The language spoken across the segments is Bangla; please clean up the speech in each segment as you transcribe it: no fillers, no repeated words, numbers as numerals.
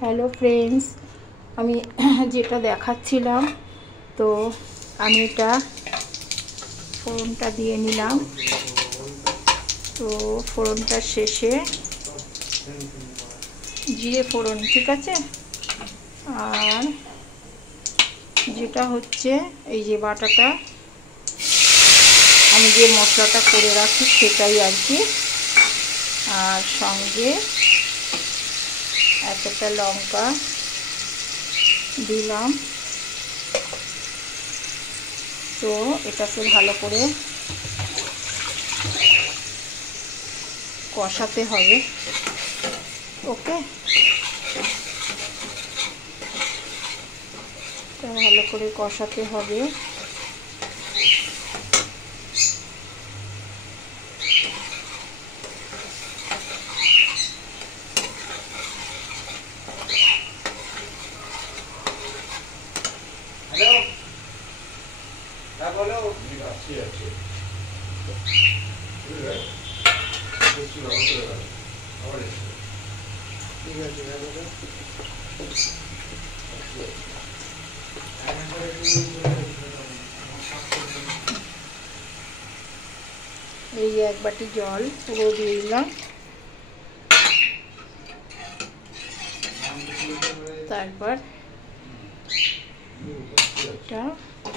হ্যালো ফ্রেন্ডস, আমি যেটা দেখাচ্ছিলাম, তো আমি এটা ফোড়নটা দিয়ে নিলাম। তো ফোড়নটার শেষে জিরে ফোড়ন, ঠিক আছে। আর যেটা হচ্ছে এই যে বাটাটা, আমি যে মশলাটা করে রাখি সেটাই আর কি। আর সঙ্গে একটা লঙ্কা দিলাম। তো এটাকে ভালো করে কষাতে হবে। ওকে, তো ভালো করে কষাতে হবে। এই যে এক বাটি জল পুরো দিয়ে দিলাম। তারপর এটা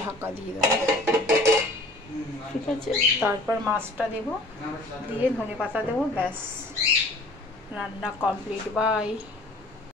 ঢাকা দিয়ে দেবো, ঠিক আছে। তারপর মাছটা দেবো, দিয়ে ধনেপাতা দেবো, ব্যাস রান্না কমপ্লিট। বাই।